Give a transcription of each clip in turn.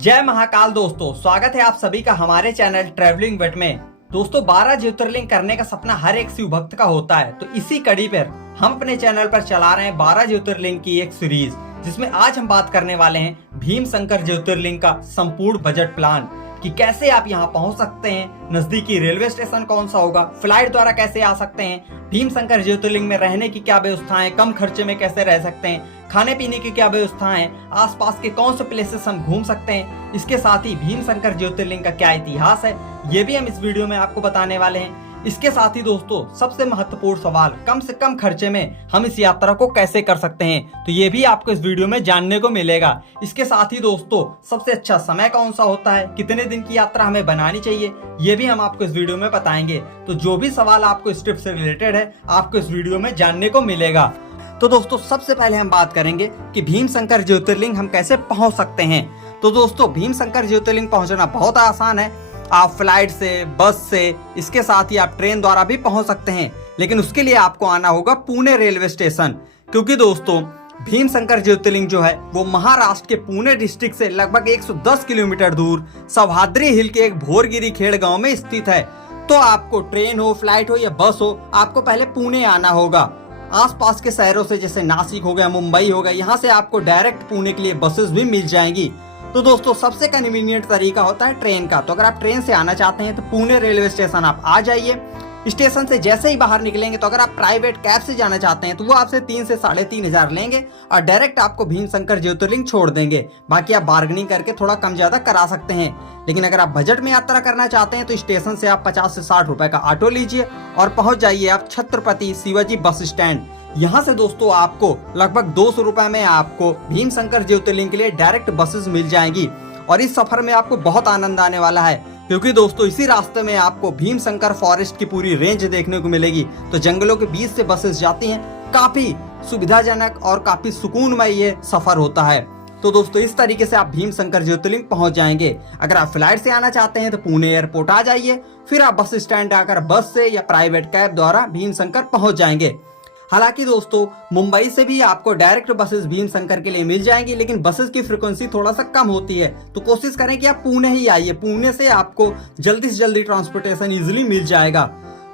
जय महाकाल दोस्तों, स्वागत है आप सभी का हमारे चैनल ट्रैवलिंग विद में। दोस्तों 12 ज्योतिर्लिंग करने का सपना हर एक शिव भक्त का होता है, तो इसी कड़ी पर हम अपने चैनल पर चला रहे हैं 12 ज्योतिर्लिंग की एक सीरीज, जिसमें आज हम बात करने वाले हैं भीम शंकर ज्योतिर्लिंग का संपूर्ण बजट प्लान कि कैसे आप यहाँ पहुंच सकते हैं, नजदीकी रेलवे स्टेशन कौन सा होगा, फ्लाइट द्वारा कैसे आ सकते हैं, भीम शंकर ज्योतिर्लिंग में रहने की क्या व्यवस्थाएं, कम खर्चे में कैसे रह सकते हैं, खाने पीने की क्या व्यवस्थाएं, आसपास के कौन से प्लेसेस हम घूम सकते हैं, इसके साथ ही भीम शंकर ज्योतिर्लिंग का क्या इतिहास है, ये भी हम इस वीडियो में आपको बताने वाले हैं। इसके साथ ही दोस्तों सबसे महत्वपूर्ण सवाल, कम से कम खर्चे में हम इस यात्रा को कैसे कर सकते हैं, तो ये भी आपको इस वीडियो में जानने को मिलेगा। इसके साथ ही दोस्तों सबसे अच्छा समय कौन सा होता है, कितने दिन की यात्रा हमें बनानी चाहिए, ये भी हम आपको इस वीडियो में बताएंगे। तो जो भी सवाल आपको इस ट्रिप से रिलेटेड है, आपको इस वीडियो में जानने को मिलेगा। तो दोस्तों सबसे पहले हम बात करेंगे कि भीम शंकर ज्योतिर्लिंग हम कैसे पहुंच सकते हैं। तो दोस्तों भीम शंकर ज्योतिर्लिंग पहुंचना बहुत आसान है। आप फ्लाइट से, बस से, इसके साथ ही आप ट्रेन द्वारा भी पहुंच सकते हैं, लेकिन उसके लिए आपको आना होगा पुणे रेलवे स्टेशन, क्योंकि दोस्तों भीम शंकर ज्योतिर्लिंग जो है वो महाराष्ट्र के पुणे डिस्ट्रिक्ट से लगभग 110 किलोमीटर दूर सह्याद्री हिल के एक भोरगिरी खेड़ गांव में स्थित है। तो आपको ट्रेन हो, फ्लाइट हो या बस हो, आपको पहले पुणे आना होगा। आसपास के शहरों से जैसे नासिक हो गया, मुंबई हो गया, यहाँ से आपको डायरेक्ट पुणे के लिए बसेस भी मिल जाएंगी। तो दोस्तों सबसे कन्वीनियंट तरीका होता है ट्रेन का। तो अगर आप ट्रेन से आना चाहते हैं तो पुणे रेलवे स्टेशन आप आ जाइए। स्टेशन से जैसे ही बाहर निकलेंगे तो अगर आप प्राइवेट कैब से जाना चाहते हैं तो वो आपसे 3 से 3,500 लेंगे और डायरेक्ट आपको भीम शंकर ज्योतिर्लिंग छोड़ देंगे। बाकी आप बार्गेनिंग करके थोड़ा कम ज्यादा करा सकते हैं। लेकिन अगर आप बजट में यात्रा करना चाहते हैं तो स्टेशन से आप 50 से 60 रुपए का ऑटो लीजिए और पहुंच जाइए आप छत्रपति शिवाजी बस स्टैंड। यहाँ से दोस्तों आपको लगभग 200 रुपए में आपको भीम शंकर ज्योतिर्लिंग के लिए डायरेक्ट बसेस मिल जाएंगी। और इस सफर में आपको बहुत आनंद आने वाला है, क्योंकि दोस्तों इसी रास्ते में आपको भीम शंकर फॉरेस्ट की पूरी रेंज देखने को मिलेगी। तो जंगलों के बीच से बसेस जाती हैं, काफी सुविधाजनक और काफी सुकूनमय ये सफर होता है। तो दोस्तों इस तरीके से आप भीम शंकर ज्योतिर्लिंग पहुंच जाएंगे। अगर आप फ्लाइट से आना चाहते हैं तो पुणे एयरपोर्ट आ जाइए, फिर आप बस स्टैंड आकर बस से या प्राइवेट कैब द्वारा भीम शंकर पहुंच जाएंगे। हालांकि दोस्तों मुंबई से भी आपको डायरेक्ट बसेस भीम शंकर के लिए मिल जाएंगी, लेकिन बसेस की फ्रीक्वेंसी थोड़ा सा कम होती है। तो कोशिश करें कि आप पुणे ही आइए, पुणे से आपको जल्दी से जल्दी ट्रांसपोर्टेशन इजीली मिल जाएगा।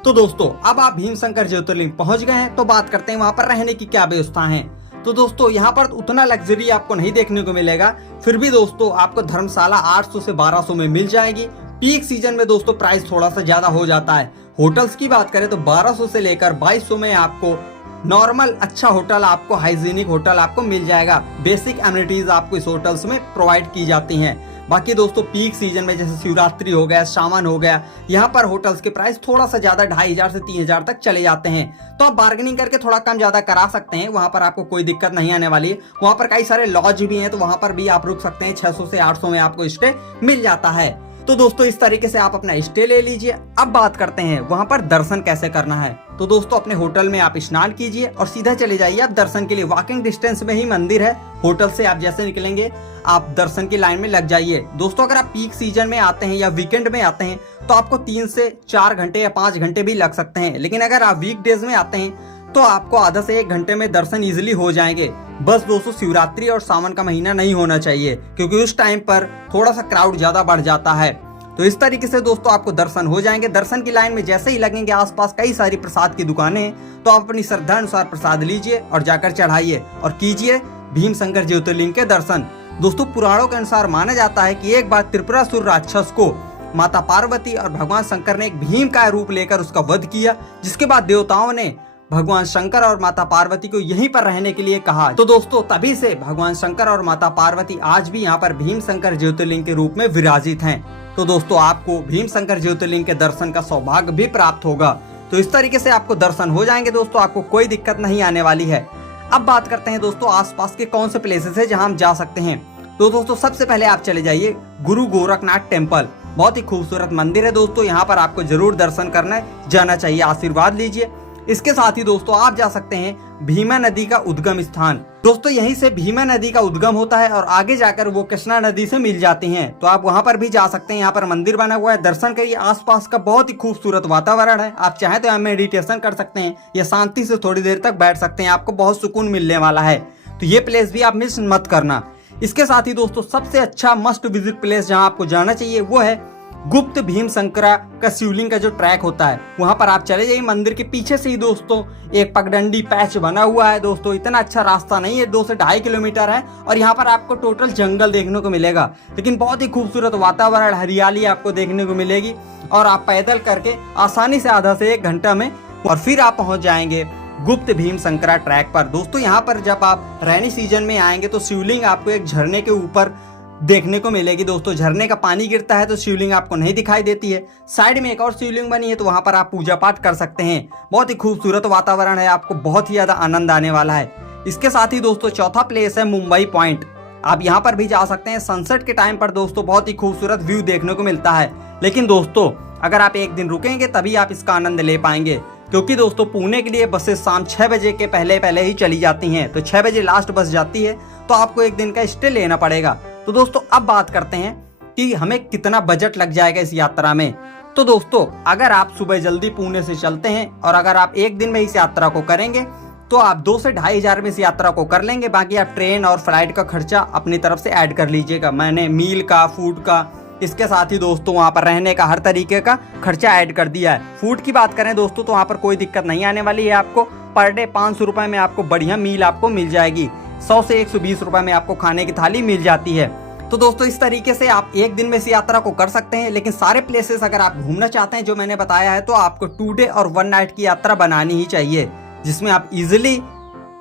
तो दोस्तों अब आप भीम शंकर ज्योतिर्लिंग पहुंच गए हैं, तो बात करते हैं वहां पर रहने की क्या व्यवस्था है। तो दोस्तों यहाँ पर उतना लग्जरी आपको नहीं देखने को मिलेगा, फिर भी दोस्तों आपको धर्मशाला 800 से 1200 में मिल जाएगी। पीक सीजन में दोस्तों प्राइस थोड़ा सा ज्यादा हो जाता है। होटल्स की बात करें तो 1200 से लेकर 2200 में आपको नॉर्मल अच्छा होटल, आपको हाइजीनिक होटल आपको मिल जाएगा। बेसिक एमिनिटीज आपको इस होटल्स में प्रोवाइड की जाती हैं। बाकी दोस्तों पीक सीजन में जैसे शिवरात्रि हो गया, सावन हो गया, यहाँ पर होटल्स के प्राइस थोड़ा सा ज्यादा 2500 से 3000 तक चले जाते हैं। तो आप बार्गेनिंग करके थोड़ा कम ज्यादा करा सकते हैं, वहां पर आपको कोई दिक्कत नहीं आने वाली है। वहां पर कई सारे लॉज भी हैं, तो वहां पर भी आप रुक सकते हैं। 600 से 800 में आपको स्टे मिल जाता है। तो दोस्तों इस तरीके से आप अपना स्टे ले लीजिए। अब बात करते हैं वहां पर दर्शन कैसे करना है। तो दोस्तों अपने होटल में आप स्नान कीजिए और सीधा चले जाइए आप दर्शन के लिए। वॉकिंग डिस्टेंस में ही मंदिर है। होटल से आप जैसे निकलेंगे आप दर्शन की लाइन में लग जाइए। दोस्तों अगर आप पीक सीजन में आते हैं या वीकेंड में आते हैं तो आपको 3 से 4 घंटे या 5 घंटे भी लग सकते हैं, लेकिन अगर आप वीकडेज में आते हैं तो आपको आधा से 1 घंटे में दर्शन इजिली हो जाएंगे। बस दोस्तों शिवरात्रि और सावन का महीना नहीं होना चाहिए, क्योंकि उस टाइम पर थोड़ा सा क्राउड ज्यादा बढ़ जाता है। तो इस तरीके से दोस्तों आपको दर्शन हो जाएंगे। दर्शन की लाइन में जैसे ही लगेंगे आसपास कई सारी प्रसाद की दुकानें हैं, तो आप अपनी श्रद्धा अनुसार प्रसाद लीजिए और जाकर चढ़ाइए और कीजिए भीम शंकर ज्योतिर्लिंग के दर्शन। दोस्तों पुराणों के अनुसार माना जाता है कि एक बार त्रिपुरासुर राक्षस को माता पार्वती और भगवान शंकर ने एक भीम का रूप लेकर उसका वध किया, जिसके बाद देवताओं ने भगवान शंकर और माता पार्वती को यहीं पर रहने के लिए कहा। तो दोस्तों तभी से भगवान शंकर और माता पार्वती आज भी यहाँ पर भीम शंकर ज्योतिर्लिंग के रूप में विराजित हैं। तो दोस्तों आपको भीम शंकर ज्योतिर्लिंग के दर्शन का सौभाग्य भी प्राप्त होगा। तो इस तरीके से आपको दर्शन हो जाएंगे दोस्तों, आपको कोई दिक्कत नहीं आने वाली है। अब बात करते हैं दोस्तों आसपास के कौन से प्लेसेस है जहां हम जा सकते हैं। तो दोस्तों सबसे पहले आप चले जाइए गुरु गोरखनाथ टेम्पल। बहुत ही खूबसूरत मंदिर है दोस्तों, यहाँ पर आपको जरूर दर्शन करना जाना चाहिए, आशीर्वाद लीजिए। इसके साथ ही दोस्तों आप जा सकते हैं भीमा नदी का उद्गम स्थान। दोस्तों यहीं से भीमा नदी का उद्गम होता है और आगे जाकर वो कृष्णा नदी से मिल जाती हैं। तो आप वहां पर भी जा सकते हैं। यहाँ पर मंदिर बना हुआ है, दर्शन करिए। आसपास का बहुत ही खूबसूरत वातावरण है। आप चाहे तो यहाँ मेडिटेशन कर सकते हैं या शांति से थोड़ी देर तक बैठ सकते हैं, आपको बहुत सुकून मिलने वाला है। तो ये प्लेस भी आप मिस मत करना। इसके साथ ही दोस्तों सबसे अच्छा मस्ट विजिट प्लेस जहां आपको जाना चाहिए वो है गुप्त भीम शंकरा का शिवलिंग का जो ट्रैक होता है, वहां पर आप चले जाइए। मंदिर के पीछे से ही दोस्तों एक पगडंडी पैच बना हुआ है। दोस्तों इतना अच्छा रास्ता नहीं है, 2 से 2.5 किलोमीटर है और यहाँ पर आपको टोटल जंगल देखने को मिलेगा, लेकिन बहुत ही खूबसूरत वातावरण, हरियाली आपको देखने को मिलेगी और आप पैदल करके आसानी से आधा से 1 घंटा में और फिर आप पहुंच जाएंगे गुप्त भीम शंकरा ट्रैक पर। दोस्तों यहाँ पर जब आप रैनी सीजन में आएंगे तो शिवलिंग आपको एक झरने के ऊपर देखने को मिलेगी। दोस्तों झरने का पानी गिरता है तो शिवलिंग आपको नहीं दिखाई देती है। साइड में एक और शिवलिंग बनी है तो वहां पर आप पूजा पाठ कर सकते हैं। बहुत ही खूबसूरत वातावरण है, आपको बहुत ही ज्यादा आनंद आने वाला है। इसके साथ ही दोस्तों चौथा प्लेस है मुंबई पॉइंट। आप यहाँ पर भी जा सकते हैं। सनसेट के टाइम पर दोस्तों बहुत ही खूबसूरत व्यू देखने को मिलता है, लेकिन दोस्तों अगर आप 1 दिन रुकेंगे तभी आप इसका आनंद ले पाएंगे, क्योंकि दोस्तों पुणे के लिए बसें शाम 6 बजे के पहले ही चली जाती हैं। तो 6 बजे लास्ट बस जाती है तो आपको 1 दिन का स्टे लेना पड़ेगा। तो दोस्तों अब बात करते हैं कि हमें कितना बजट लग जाएगा इस यात्रा में। तो दोस्तों अगर आप सुबह जल्दी पुणे से चलते हैं और अगर आप 1 दिन में इस यात्रा को करेंगे तो आप 2 से 2.5 हज़ार में इस यात्रा को कर लेंगे। बाकी आप ट्रेन और फ्लाइट का खर्चा अपनी तरफ से ऐड कर लीजिएगा। मैंने मील का, फूड का, इसके साथ ही दोस्तों वहाँ पर रहने का हर तरीके का खर्चा ऐड कर दिया है। फूड की बात करें दोस्तों तो वहाँ पर कोई दिक्कत नहीं आने वाली है। आपको पर डे 500 रुपये में आपको बढ़िया मील आपको मिल जाएगी। 100 से 120 रुपये में आपको खाने की थाली मिल जाती है। तो दोस्तों इस तरीके से आप 1 दिन में इस यात्रा को कर सकते हैं, लेकिन सारे प्लेसेस अगर आप घूमना चाहते हैं जो मैंने बताया है तो आपको 2 डे और 1 नाइट की यात्रा बनानी ही चाहिए, जिसमें आप इजिली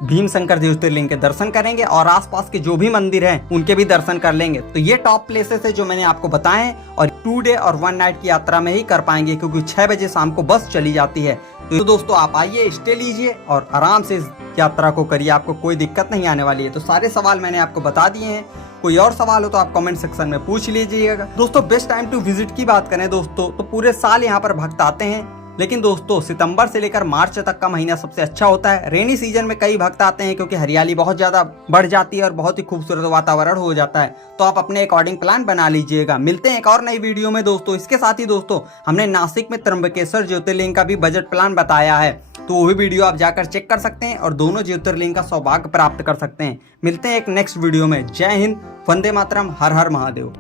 भीम शंकर ज्योतिर्लिंग के दर्शन करेंगे और आसपास के जो भी मंदिर हैं उनके भी दर्शन कर लेंगे। तो ये टॉप प्लेसेस है जो मैंने आपको बताए हैं और 2 डे और 1 नाइट की यात्रा में ही कर पाएंगे, क्योंकि 6 बजे शाम को बस चली जाती है। तो दोस्तों आप आइए, स्टे लीजिए और आराम से इस यात्रा को करिए, आपको कोई दिक्कत नहीं आने वाली है। तो सारे सवाल मैंने आपको बता दिए हैं। कोई और सवाल हो तो आप कमेंट सेक्शन में पूछ लीजिएगा। दोस्तों बेस्ट टाइम टू विजिट की बात करें दोस्तों तो पूरे साल यहाँ पर भक्त आते हैं, लेकिन दोस्तों सितंबर से लेकर मार्च तक का महीना सबसे अच्छा होता है। रेनी सीजन में कई भक्त आते हैं क्योंकि हरियाली बहुत ज्यादा बढ़ जाती है और बहुत ही खूबसूरत वातावरण हो जाता है। तो आप अपने अकॉर्डिंग प्लान बना लीजिएगा। मिलते हैं एक और नई वीडियो में दोस्तों। इसके साथ ही दोस्तों हमने नासिक में त्र्यंबकेश्वर ज्योतिर्लिंग का भी बजट प्लान बताया है, तो वो भी वीडियो आप जाकर चेक कर सकते हैं और दोनों ज्योतिर्लिंग का सौभाग्य प्राप्त कर सकते हैं। मिलते हैं एक नेक्स्ट वीडियो में। जय हिंद, वंदे मातरम, हर हर महादेव।